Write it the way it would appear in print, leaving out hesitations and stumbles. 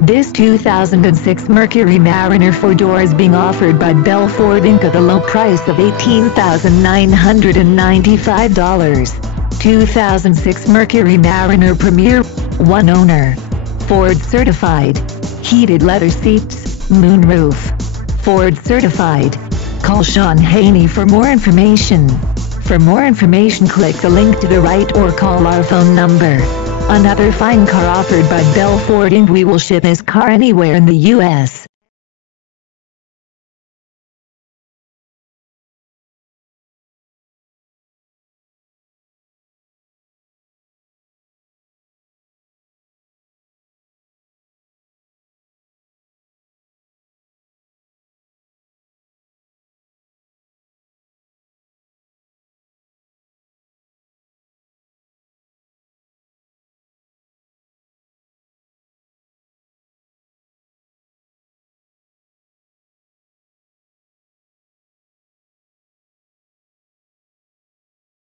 This 2006 Mercury Mariner 4-door is being offered by Bell Ford Inc. at a low price of $18,995. 2006 Mercury Mariner Premier, 1 owner. Ford certified. Heated leather seats, moonroof. Ford certified. Call Sean Haney for more information. For more information, click the link to the right or call our phone number. Another fine car offered by Bell Ford Inc. We will ship this car anywhere in the U.S.